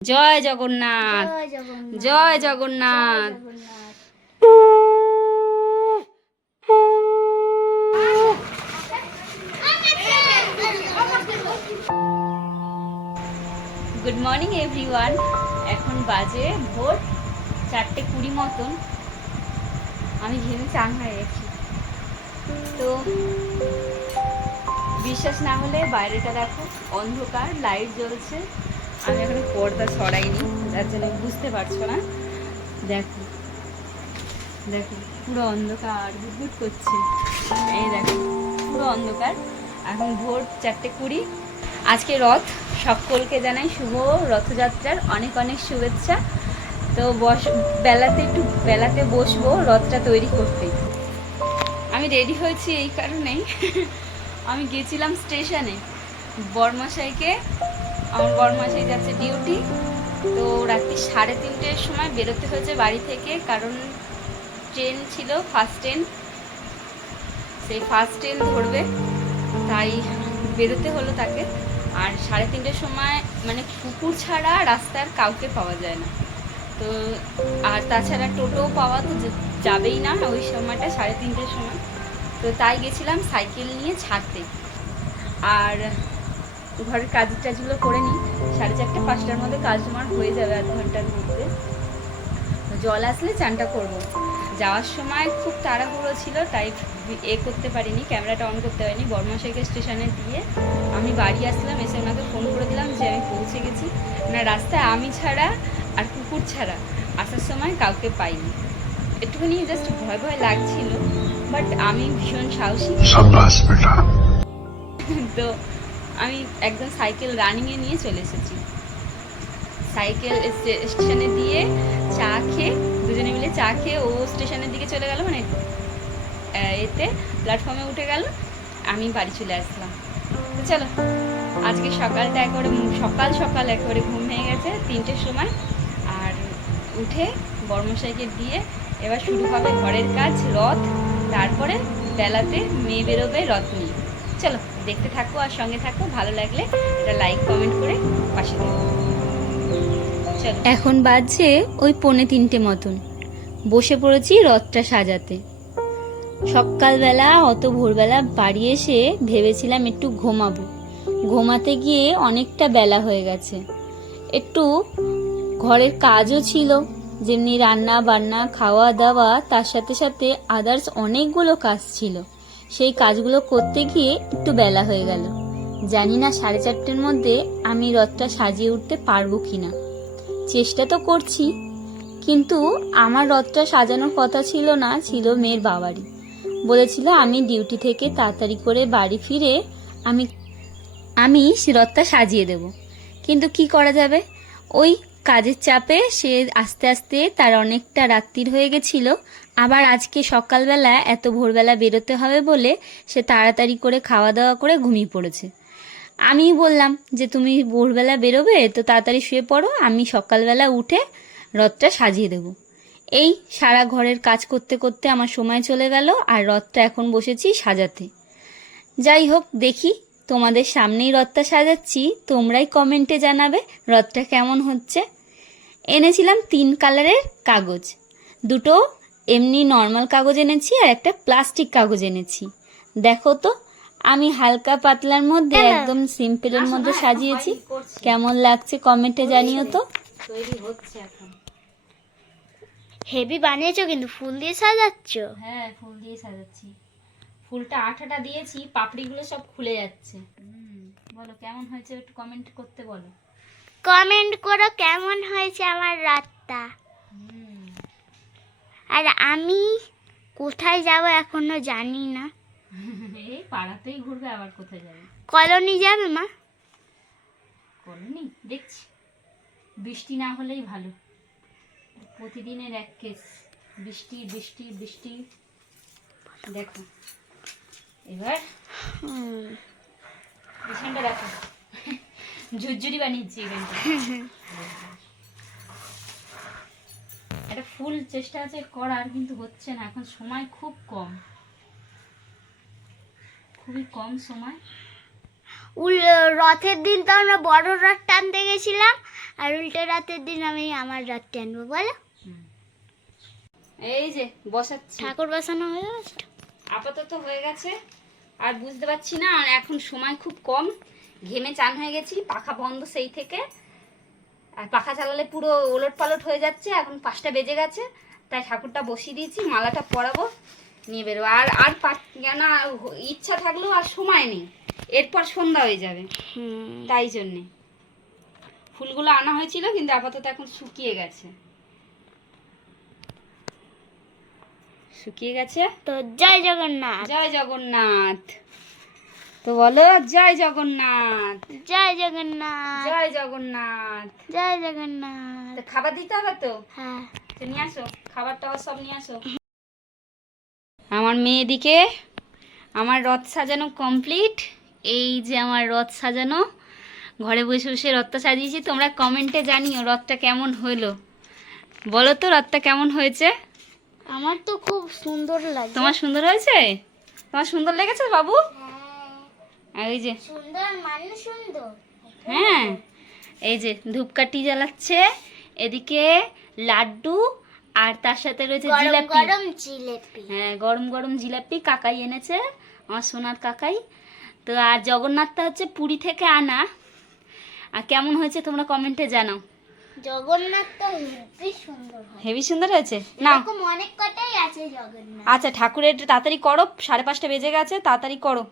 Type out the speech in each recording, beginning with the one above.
জয় জগন্নাথ। জয় Jagannath. Good morning everyone এখন বাজে ভোর চারটে কুড়ি মতন। আমি ঘেমে চান হয়ে গেছি। তো বিশ্বাস না হলে বাইরেটা দেখো। অন্ধকার লাইট জ্বলছে। আমি এখন পর্দা সরাইনি যার জন্য বুঝতে পারছ না। দেখো দেখো, পুরো অন্ধকার গুটগুট করছে। এই দেখো, পুরো অন্ধকার। এখন ভোর চারটে কুড়ি। আজকে রথ, সকলকে জানাই শুভ রথযাত্রার অনেক অনেক শুভেচ্ছা। তো বস, বেলাতে একটু, বেলাতে বসবো রথটা তৈরি করতে। আমি রেডি হয়েছি এই কারণেই। আমি গেছিলাম স্টেশনে। বরমাসাইকে আমার বরমাসাই যাচ্ছে ডিউটি তো রাত্রি সাড়ে তিনটের সময় বেরোতে হয়েছে বাড়ি থেকে, কারণ ট্রেন ছিল ফার্স্ট ট্রেন সেই ফার্স্ট ট্রেন ধরবে, তাই বেরোতে হলো তাকে। আর সাড়ে তিনটের সময় মানে কুকুর ছাড়া রাস্তার কাউকে পাওয়া যায় না। তো আর তাছাড়া টোটো পাওয়া তো যাবেই না ওই সময়টা, সাড়ে তিনটের সময়। তো তাই গেছিলাম সাইকেল নিয়ে ছাড়তে। আর ঘরের কাজ টাজগুলো করে নিই। সাড়ে চারটে পাঁচটার মধ্যে কাজ তোমার হয়ে যাবে আধ ঘণ্টার মধ্যে। জল আসলে চানটা করব। যাওয়ার সময় খুব তাড়াহুড়ো ছিল তাই এ করতে পারিনি ক্যামেরাটা অন করতে পারিনি। বর্মাশাইকে স্টেশনে দিয়ে আমি বাড়ি আসলাম এসে ওনাকে ফোন করে দিলাম যে আমি পৌঁছে গেছি। না রাস্তায় আমি ছাড়া আর কুকুর ছাড়া আসার সময় কাউকে পাইনি। একটুখানি জাস্ট ভয় ভয় লাগছিল বাট আমি ভীষণ সাহসী। তো আমি একদম সাইকেল রানিংয়ে নিয়ে চলে এসেছি। সাইকেল স্টেশনে দিয়ে চা খেয়ে দুজনে মিলে চা খেয়ে ও স্টেশনের দিকে চলে গেল মানে এতে প্ল্যাটফর্মে উঠে গেল, আমি বাড়ি চলে আসলাম। চলো, আজকে সকালটা একেবারে সকাল সকাল একেবারে ঘুম ভেঙে গেছে, তিনটের সময়। আর উঠে বর্মশাইকে দিয়ে এবার শুরু হবে ঘরের কাজ, রথ, তারপরে বেলাতে মেয়ে বেরোবে রথ নিয়ে। চলো, দেখতে থাকো আর সঙ্গে থাকো, ভালো লাগলে এটা লাইক কমেন্ট করে পাশে এখন বাজছে ওই পৌনে তিনটে মতন। বসে পড়েছি রথটা সাজাতে। সকালবেলা, অত ভোরবেলা বাড়ি এসে ভেবেছিলাম একটু ঘুমাবো। ঘুমাতে গিয়ে অনেকটা বেলা হয়ে গেছে। একটু ঘরের কাজও ছিল। যেমনি রান্না বান্না খাওয়া দাওয়া তার সাথে সাথে আদার্স অনেকগুলো কাজ ছিল। সেই কাজগুলো করতে গিয়ে একটু বেলা হয়ে গেল। জানি না সাড়ে চারটের মধ্যে আমি রথটা সাজিয়ে উঠতে পারব কিনা। চেষ্টা তো করছি, কিন্তু আমার রথটা সাজানোর কথা ছিল না, ছিল মেয়ের বাবারই। বলেছিল আমি ডিউটি থেকে তাড়াতাড়ি করে বাড়ি ফিরে আমি আমি রথটা সাজিয়ে দেব। কিন্তু কি করা যাবে? ওই কাজের চাপে সে আস্তে আস্তে তার অনেকটা রাত্রির হয়ে গেছিল। আবার আজকে সকালবেলা এত ভোরবেলা বেরোতে হবে বলে সে তাড়াতাড়ি করে খাওয়া দাওয়া করে ঘুমিয়ে পড়েছে। আমি বললাম যে, তুমি ভোরবেলা বেরোবে, তো তাড়াতাড়ি শুয়ে পড়ো, আমি সকালবেলা উঠে রথটা সাজিয়ে দেবো। এই সারা ঘরের কাজ করতে করতে আমার সময় চলে গেল, আর রথটা এখন বসেছি সাজাতে। যাই হোক, দেখি তোমাদের সামনেই রথটা সাজাচ্ছি, তোমরাই কমেন্টে জানাবে রথটা কেমন হচ্ছে। এনেছিলাম তিন কালারের কাগজ। দুটো এমনি নর্মাল কাগজ এনেছি আর একটা প্লাস্টিক কাগজ এনেছি। দেখো তো আমি হালকা পাতলার মধ্যে একদম সিম্পলের মধ্যে সাজিয়েছি। কেমন লাগছে কমেন্টে জানিও তো। তৈরি হচ্ছে এখন। হেভি বানিয়েছো কিন্তু ফুল দিয়ে সাজাচ্ছ? হ্যাঁ ফুল দিয়ে সাজাচ্ছি। ফুলটা আঠাটা দিয়েছি পাপড়িগুলো সব খুলে যাচ্ছে। বলো কেমন হয়েছে একটু কমেন্ট করতে বলো। কমেন্ট করো কেমন হয়েছে আমার রাতটা। আর আমি কোথায় যাব এখনও জানি না। এই পাড়াতেই ঘুরবে আবার কোথায় যাবে? কলোনি যাবে মা? কলোনি? দেখছি। বৃষ্টি না হলেই ভালো। প্রতিদিনের এক কেস। বৃষ্টি বৃষ্টি বৃষ্টি। দেখো। এবার হুম, এখানটা দেখো। ঝুরঝুরি বানিয়েছি এখানটা একটা ফুল চেষ্টা আছে করার কিন্তু হচ্ছে না। এখন সময় খুব কম। খুবই কম সময়। উল রথের দিন তো আমরা বড় রথ টানতে গেছিলাম আর উল্টো রথের দিন আমি আমার রথ টানবো বলো। এই যে বসাচ্ছি। ঠাকুর বসানো হয়ে গেছে? আপাতত হয়ে গেছে। আর বুঝতে পারছি না আর এখন সময় খুব কম। ঘেমে চান হয়ে গেছি পাখা বন্ধ সেই থেকে। আর পাখা চালালে পুরো ওলট পালট হয়ে যাচ্ছে এখন পাঁচটা বেজে গেছে তাই ঠাকুরটা বসিয়ে দিয়েছি মালাটা পরাবো নিয়ে বেরোবো আর আর আর ইচ্ছা থাকলেও আর সময় নেই এরপর সন্ধ্যা হয়ে যাবে। তাই জন্যে। ফুলগুলো আনা হয়েছিল কিন্তু আপাতত এখন শুকিয়ে গেছে। শুকিয়ে গেছে? তো জয় জগন্নাথ। জয় জগন্নাথ। তো বলো জয় জগন্নাথ। জয় জগন্নাথ। জয় জগন্নাথ। জয় জগন্নাথ। খাবার দিতে হবে তো? হ্যাঁ। তো নিয়ে আসো খাবার টাবার সব নিয়ে আসো। আমার মেয়ে এদিকে আমার রথ সাজানো কমপ্লিট এই যে আমার রথ সাজানো ঘরে বসে বসে রথটা সাজিয়েছি। তোমরা কমেন্টে জানিও রথটা কেমন হলো। বলো তো রথটা কেমন হয়েছে? আমার তো খুব সুন্দর লাগে তোমার সুন্দর হয়েছে? তোমার সুন্দর লেগেছে বাবু? আর ওই যে সুন্দর মানে সুন্দর। হ্যাঁ এই যে ধূপকাঠি জ্বালাচ্ছে এদিকে লাড্ডু আর তার সাথে রয়েছে জিলাপি। গরম জিলেপি। হ্যাঁ গরম গরম জিলাপি কাকাই এনেছে আমার সোনার কাকাই। তো আর জগন্নাথটা হচ্ছে পুরী থেকে আনা। আর কেমন হয়েছে তোমরা কমেন্টে জানাও। সুন্দর হেভি সুন্দর হয়েছে? না। অনেক কটাই আছে জগন্নাথ। আচ্ছা ঠাকুরের একটু তাড়াতাড়ি করো সাড়ে পাঁচটা বেজে গেছে তাড়াতাড়ি করো।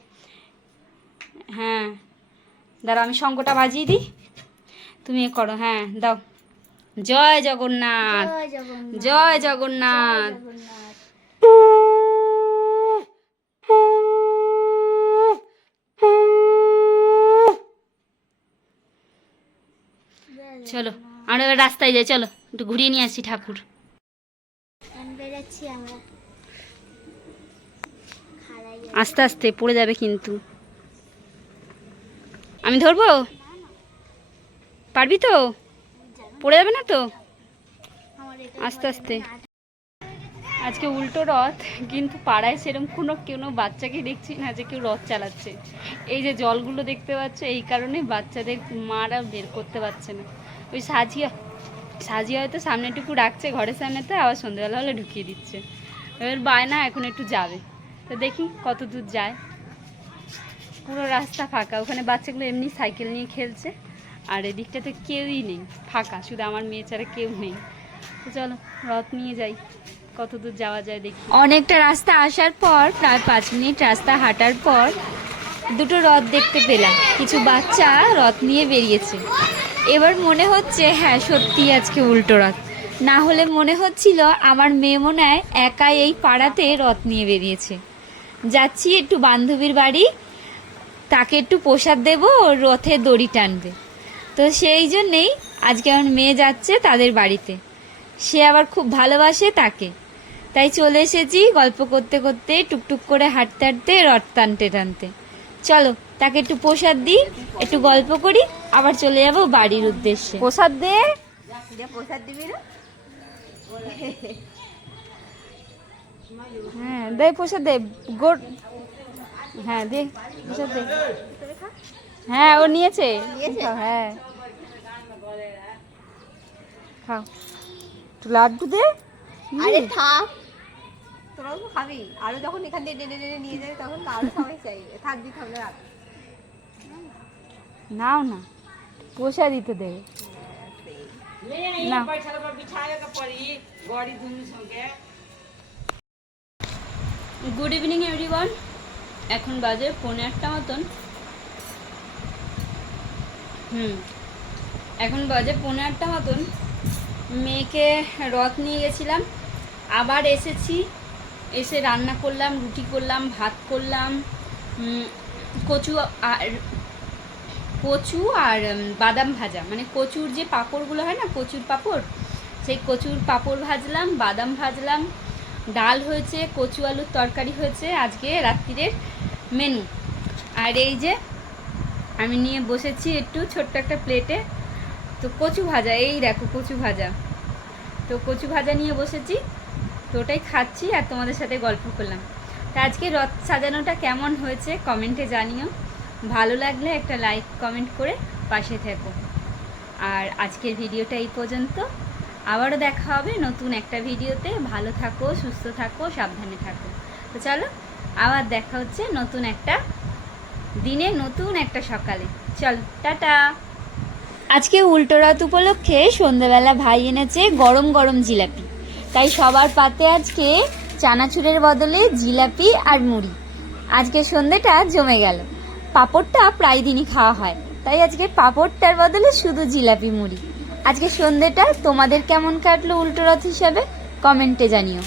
হ্যাঁ। দাঁড়া আমি শঙ্কটা বাজিয়ে দিই। তুমি এ করো হ্যাঁ দাও। জয় জগন্নাথ। জয় জগন্নাথ। চলো আমরা এবার রাস্তায় যাই চলো একটু ঘুরিয়ে নিয়ে আসি ঠাকুর। আস্তে আস্তে পড়ে যাবে কিন্তু। আমি ধরবো? পারবি তো? পড়ে যাবে না তো? আস্তে আস্তে। আজকে উল্টো রথ, কিন্তু পাড়ায় সেরকম কোনো কোনো বাচ্চাকে দেখছি না যে কেউ রথ চালাচ্ছে। এই যে জলগুলো দেখতে পাচ্ছ, এই কারণে বাচ্চাদের মারা বের করতে পারছে না। ওই সাজিয়া সাজিয়া হয়তো সামনেটুকু রাখছে, ঘরের সামনেতে আবার সন্ধ্যেবেলা হলে ঢুকিয়ে দিচ্ছে। এবার বায়না এখন একটু যাবে। তো দেখি কত দূর যায়। পুরো রাস্তা ফাঁকা। ওখানে বাচ্চাগুলো এমনি সাইকেল নিয়ে খেলছে। আর এদিকটাতে কেউই নেই, ফাঁকা। শুধু আমার মেয়ে ছাড়া কেউ নেই। তো চলো, রথ নিয়ে যাই। কত দূর যাওয়া যায় দেখি। অনেকটা রাস্তা আসার পর, প্রায় পাঁচ মিনিট রাস্তা হাঁটার পর, দুটো রথ দেখতে পেলাম। কিছু বাচ্চা রথ নিয়ে বেরিয়েছে। এবার মনে হচ্ছে হ্যাঁ সত্যি আজকে উল্টো রথ। না হলে মনে হচ্ছিল, আমার মেয়ে মনে হয় একাই এই পাড়াতে রথ নিয়ে বেরিয়েছে। যাচ্ছি একটু বান্ধবীর বাড়ি তাকে একটু প্রসাদ দেবো ওর রথে দড়ি টানবে। তো সেই জন্যেই আজকে আমার মেয়ে যাচ্ছে তাদের বাড়িতে। সে আবার খুব ভালোবাসে তাকে। তাই চলে এসেছি গল্প করতে করতে টুকটুক করে হাঁটতে হাঁটতে রথ টানতে টানতে। চলো তাকে একটু প্রসাদ দিই একটু গল্প করি আবার চলে যাব বাড়ির উদ্দেশ্যে। প্রসাদ দে প্রসাদ দিবি না? হ্যাঁ দে প্রসাদ দে। গোট হ্যাঁ দে প্রসাদ দে। হ্যাঁ ও নিয়েছে। হ্যাঁ। খাও। লাড্ডু দে। আরে থাক। তোরাও তো খাবি। আরও যখন এখান দিয়ে টেনে টেনে নিয়ে যাবে তখন তো আরও সবাই চাইবে। থাকবি খাবে রাখ। নাও না প্রসাদ দিতে দেবে না গুড ইভিনিং এভরিওয়ান এখন বাজে পৌনে একটা মতন। হুম, এখন বাজে পৌনে আটটা মতন। মেয়েকে রথ নিয়ে গেছিলাম, আবার এসেছি। এসে রান্না করলাম, রুটি করলাম, ভাত করলাম কচু আর কচু আর বাদাম ভাজা। মানে কচুর যে পাঁপড়গুলো হয় না, কচুর পাঁপড়, সেই কচুর পাঁপড় ভাজলাম, বাদাম ভাজলাম। ডাল হয়েছে, কচু আলুর তরকারি হয়েছে, আজকে রাত্রিরের মেনু। আর এই যে আমি নিয়ে বসেছি একটু ছোট্ট একটা প্লেটে। তো কচু ভাজা, এই দেখো কচু ভাজা। তো কচু ভাজা নিয়ে বসেছি। তো ওটাই খাচ্ছি আর তোমাদের সাথে গল্প করলাম। তা আজকে রথ সাজানোটা কেমন হয়েছে কমেন্টে জানিও। ভালো লাগলে একটা লাইক কমেন্ট করে পাশে থেকো। আর আজকের ভিডিওটা এই পর্যন্ত। আবারও দেখা হবে নতুন একটা ভিডিওতে। ভালো থাকো, সুস্থ থাকো, সাবধানে থাকো। তো চলো আবার দেখা হচ্ছে নতুন একটা দিনে, নতুন একটা সকালে। চল, টাটা। আজকে উল্টো রাত উপলক্ষে সন্ধ্যাবেলা ভাই এনেছে গরম গরম জিলাপি। তাই সবার পাতে আজকে চানাচুরের বদলে জিলাপি আর মুড়ি। আজকে সন্ধেটা জমে গেল। পাঁপড়টা প্রায় দিনই খাওয়া হয়। তাই আজকে পাঁপড়টার বদলে শুধু জিলাপি, মুড়ি। আজকে সন্ধেটা তোমাদের কেমন কাটলো উল্টো রথ হিসাবে? কমেন্টে জানিও।